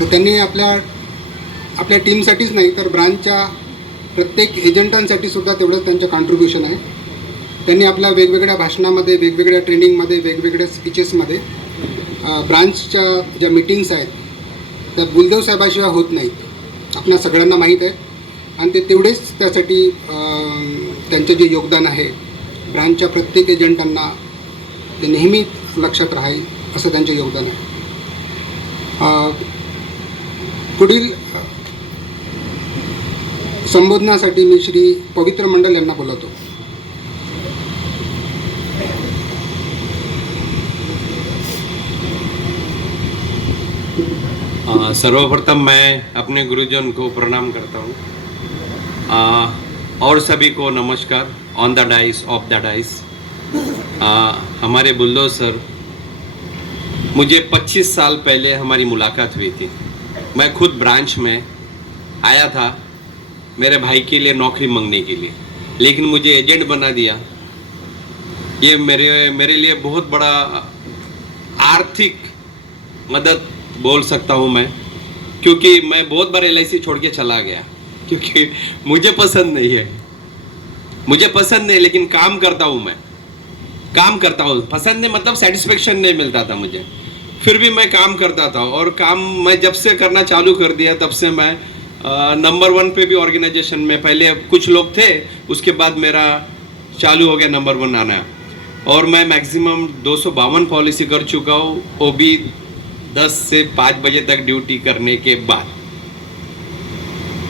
तर त्यांनी आपल्या टीमसाठीच नाही तर ब्रांचच्या प्रत्येक एजंटांसाठी सुद्धा तेवढंच त्यांचं कॉन्ट्रीब्युशन आहे. त्यांनी आपल्या वेगवेगळ्या भाषणामध्ये, वेगवेगळ्या ट्रेनिंगमध्ये, वेगवेगळ्या स्पीचेसमध्ये ब्रांचच्या ज्या मीटिंग्स आहेत त्या बुलदेव साहेबाशिवाय होत नाहीत, आपल्या सगळ्यांना माहीत आहे. आणि ते तेवढेच त्यासाठी त्यांचं जे योगदान आहे ब्रांचच्या प्रत्येक एजंटांना ते नेहमी लक्षात राहील असं त्यांचं योगदान आहे. पुढील संबोधनासाठी मी श्री पवित्र मंडल यांना बोलवतो. सर्वप्रथम मैं अपने गुरुजन को प्रणाम करता हूँ और सभी को नमस्कार on the dice of the dice. हमारे बुल्दो सर, मुझे 25 साल पहले हमारी मुलाकात हुई थी. मैं खुद ब्रांच में आया था मेरे भाई के लिए नौकरी मांगने के लिए, लेकिन मुझे एजेंट बना दिया. ये मेरे लिए बहुत बड़ा आर्थिक मदद बोल सकता हूँ मैं, क्योंकि मैं बहुत बार LIC छोड़ के चला गया क्योंकि मुझे पसंद नहीं है. मुझे पसंद नहीं, लेकिन काम करता हूँ. मैं काम करता हूँ, पसंद नहीं मतलब सेटिस्फेक्शन नहीं मिलता था मुझे, फिर भी मैं काम करता था. और काम मैं जब से करना चालू कर दिया तब से मैं नंबर 1 पे भी ऑर्गेनाइजेशन में, पहले कुछ लोग थे, उसके बाद मेरा चालू हो गया नंबर 1 आना. और मैं मैक्सिमम 252 पॉलिसी कर चुका हूँ, वो भी 10 से 5 बजे तक ड्यूटी करने के बाद.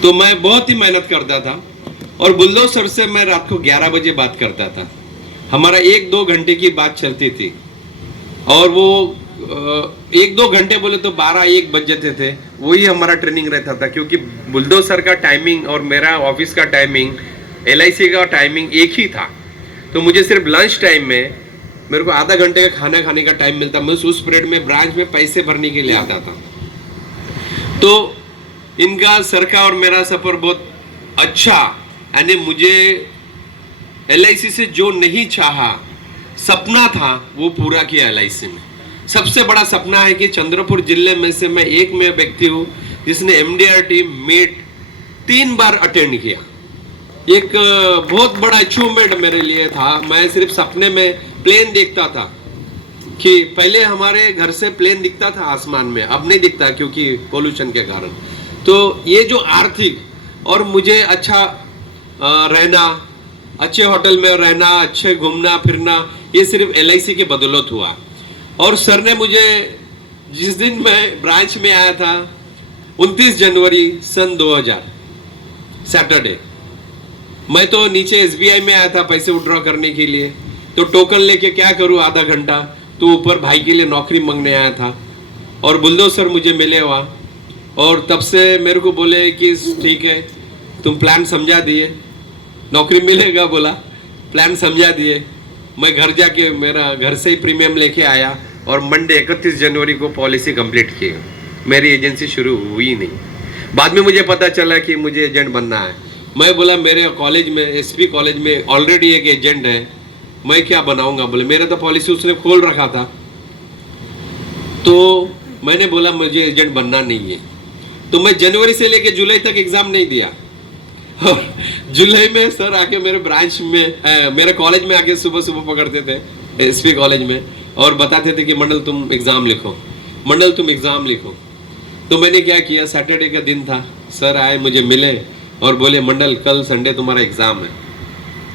तो मैं बहुत ही मेहनत करता था. और बुल्दो सर से मैं रात को 11 बजे बात करता था. हमारा 1-2 घंटे की बात चलती थी, और वो 1-2 घंटे बोले तो 12-1 बज जाते थे. वही हमारा ट्रेनिंग रहता था, क्योंकि बुल्दो सर का टाइमिंग और मेरा ऑफिस का टाइमिंग, LIC का टाइमिंग एक ही था. तो मुझे सिर्फ लंच टाइम में मेरे को आधा घंटे का खाना खाने का टाइम मिलता. मैं उस पीरियड में ब्रांच में पैसे भरने के लिए आता था. तो इनका सर का और मेरा सफर बहुत अच्छा, यानी मुझे LIC से जो नहीं चाहा, सपना था, वो पूरा किया LIC में. सबसे बड़ा सपना है कि चंद्रपुर जिले में से मैं एक में व्यक्ति हूँ जिसने MDRT मीट 3 बार अटेंड किया. एक बहुत बड़ा अचीवमेंट मेरे लिए था. मैं सिर्फ सपने में प्लेन देखता था, कि पहले हमारे घर से प्लेन दिखता था आसमान में, अब नहीं दिखता क्योंकि पोल्यूशन के कारण. तो ये जो आर्थिक, और मुझे अच्छा रहना, अच्छे होटल में रहना, अच्छे घूमना फिरना, ये सिर्फ LIC के बदौलत हुआ. और सर ने मुझे, जिस दिन मैं ब्रांच में आया था 29 जनवरी सन 2000 सैटरडे, मैं तो नीचे SBI में आया था पैसे विड्रॉ करने के लिए. तो टोकन लेके क्या करूँ आधा घंटा, तो ऊपर भाई के लिए नौकरी मांगने आया था. और बुल्दो सर मुझे मिले वहाँ, और तब से मेरे को बोले कि ठीक है, तुम प्लान समझा दिए, नौकरी मिलेगा बोला, प्लान समझा दिए. मैं घर जाके मेरा घर से ही प्रीमियम लेके आया, और मंडे 31 जनवरी को पॉलिसी कंप्लीट की. मेरी एजेंसी शुरू हुई नहीं. बाद में मुझे पता चला कि मुझे एजेंट बनना है. मैं बोला मेरे कॉलेज में, SP कॉलेज में ऑलरेडी एक एजेंट है, मैं क्या बनाऊंगा. बोले मेरा तो पॉलिसी उसने खोल रखा था. तो मैंने बोला मुझे एजेंट बनना नहीं है. तो मैं जनवरी से लेके जुलाई तक एग्जाम नहीं दिया. और जुलाई में सर आके मेरे ब्रांच में, मेरे कॉलेज में आके सुबह सुबह पकड़ते थे SP कॉलेज में, और बताते थे कि मंडल तुम एग्जाम लिखो, मंडल तुम एग्जाम लिखो. तो मैंने क्या किया, सैटरडे का दिन था, सर आए मुझे मिले और बोले मंडल कल संडे तुम्हारा एग्जाम है.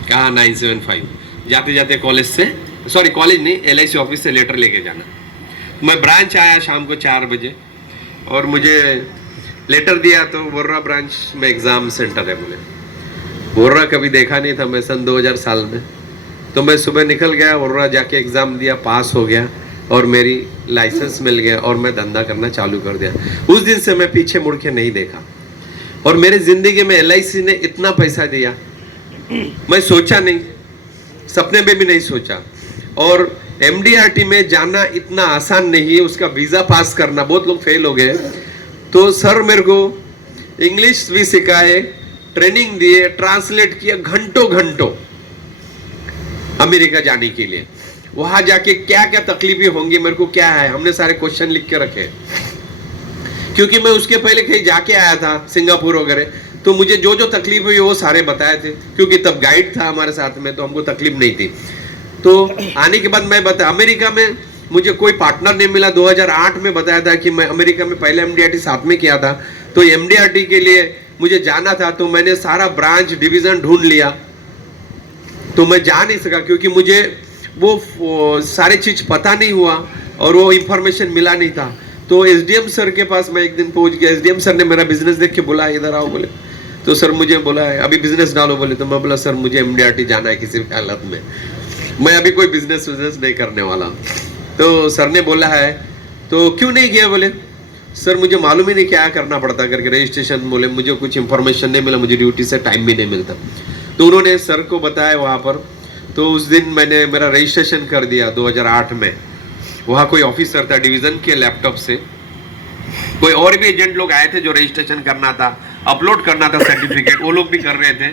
कहा 975. जाते जाते कॉलेज से, सॉरी कॉलेज नहीं, LIC ऑफिस से लेटर लेके जाना. मैं ब्रांच आया शाम को 4 बजे, और मुझे लेटर दिया तो बोर्रा ब्रांच में एग्ज़ाम सेंटर है. बोले बोर्रा कभी देखा नहीं था मैं सन 2000 साल में. तो मैं सुबह निकल गया, बोर्रा जाके एग्ज़ाम दिया, पास हो गया, और मेरी लाइसेंस मिल गया, और मैं धंधा करना चालू कर दिया. उस दिन से मैं पीछे मुड़ के नहीं देखा. और मेरी ज़िंदगी में LIC ने इतना पैसा दिया, मैं सोचा नहीं, सपने में भी नहीं सोचा. और MDRT में जाना इतना आसान नहीं है, उसका वीज़ा पास करना, बहुत लोग फेल हो गए. तो सर मेरे को इंग्लिश भी सिखाए, ट्रेनिंग दिए, ट्रांसलेट किया घंटों घंटों अमेरिका जाने के लिए. वहां जाके क्या क्या तकलीफें होंगी, मेरे को क्या है, हमने सारे क्वेश्चन लिख के रखे. क्योंकि मैं उसके पहले कहीं जाके आया था सिंगापुर वगैरह, तो मुझे जो जो तकलीफ हुई वो सारे बताए थे, क्योंकि तब गाइड था हमारे साथ में तो हमको तकलीफ नहीं थी। तो आने के बाद मैं बता, अमेरिका में मुझे कोई पार्टनर नहीं मिला। 2008 में बताया था कि मैं अमेरिका में पहले MDRT साथ में किया था, तो MDRT के लिए मुझे जाना था, तो मैंने सारा ब्रांच डिवीजन ढूंढ लिया, तो मैं जा नहीं सका क्योंकि मुझे वो सारी चीज पता नहीं हुआ और वो इंफॉर्मेशन मिला नहीं था। तो SDM सर के पास मैं एक दिन पहुंच गया। SDM सर ने मेरा बिजनेस देख के बोला इधर आओ, बोले तो सर मुझे बोला है अभी बिजनेस डालो, बोले तो मैं बोला सर मुझे MDRT जाना है किसी भी हालत में, मैं अभी कोई बिजनेस नहीं करने वाला। तो सर ने बोला है तो क्यों नहीं गया, बोले सर मुझे मालूम ही नहीं क्या करना पड़ता करके रजिस्ट्रेशन, बोले मुझे कुछ इंफॉर्मेशन नहीं मिला, मुझे ड्यूटी से टाइम भी नहीं मिलता। तो उन्होंने सर को बताया वहाँ पर, तो उस दिन मैंने मेरा रजिस्ट्रेशन कर दिया 2008 में। वहाँ कोई ऑफिसर था डिवीजन के लैपटॉप से, कोई और भी एजेंट लोग आए थे जो रजिस्ट्रेशन करना था, अपलोड करना था सर्टिफिकेट, वो लोग भी कर रहे थे,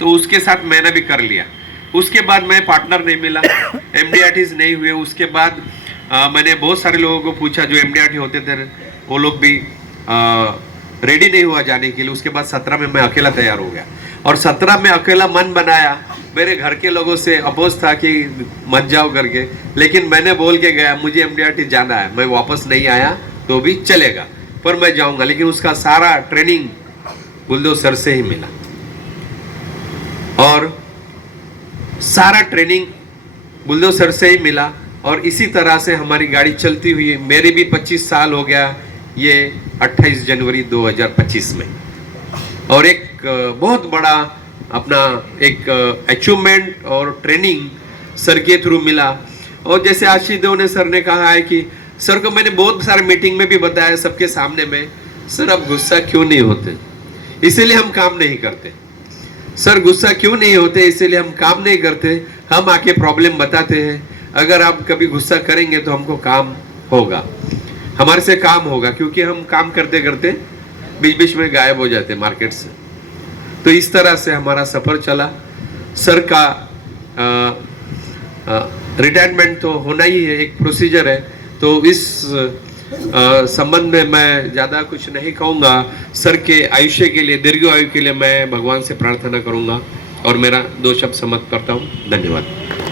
तो उसके साथ मैंने भी कर लिया। उसके बाद मैं पार्टनर नहीं मिला, MDRTs नहीं हुए। उसके बाद मैंने बहुत सारे लोगों को पूछा जो MDRT होते थे, वो लोग भी रेडी नहीं हुआ जाने के लिए। उसके बाद 17 में मैं अकेला तैयार हो गया, और 17 में अकेला मन बनाया। मेरे घर के लोगों से अपोज था कि मत जाओ करके, लेकिन मैंने बोल के गया मुझे MDRT जाना है, मैं वापस नहीं आया तो भी चलेगा पर मैं जाऊंगा। लेकिन उसका सारा ट्रेनिंग बुलदो सर से ही मिला, और सारा ट्रेनिंग बुलदो सर से ही मिला, और इसी तरह से हमारी गाड़ी चलती हुई मेरे भी 25 साल हो गया ये 28 जनवरी 2025 में। और एक बहुत बड़ा अपना एक अचीवमेंट और ट्रेनिंग सर के थ्रू मिला। और जैसे आशीष देव सर ने कहा है कि सर को मैंने बहुत सारे मीटिंग में भी बताया सबके सामने में, सर अब गुस्सा क्यों नहीं होते, इसीलिए हम काम नहीं करते। सर गुस्सा क्यों नहीं होते, इसीलिए हम काम नहीं करते। हम आके प्रॉब्लम बताते हैं, अगर आप कभी गुस्सा करेंगे तो हमको काम होगा, हमारे से काम होगा, क्योंकि हम काम करते करते बीच बीच में गायब हो जाते मार्केट से। तो इस तरह से हमारा सफर चला। सर का रिटायरमेंट तो होना ही है, एक प्रोसीजर है, तो इस संबंध में मैं ज़्यादा कुछ नहीं कहूँगा। सर के आयुष्य के लिए, दीर्घ आयु के लिए मैं भगवान से प्रार्थना करूँगा, और मेरा 2 शब्द समाप्त करता हूँ। धन्यवाद।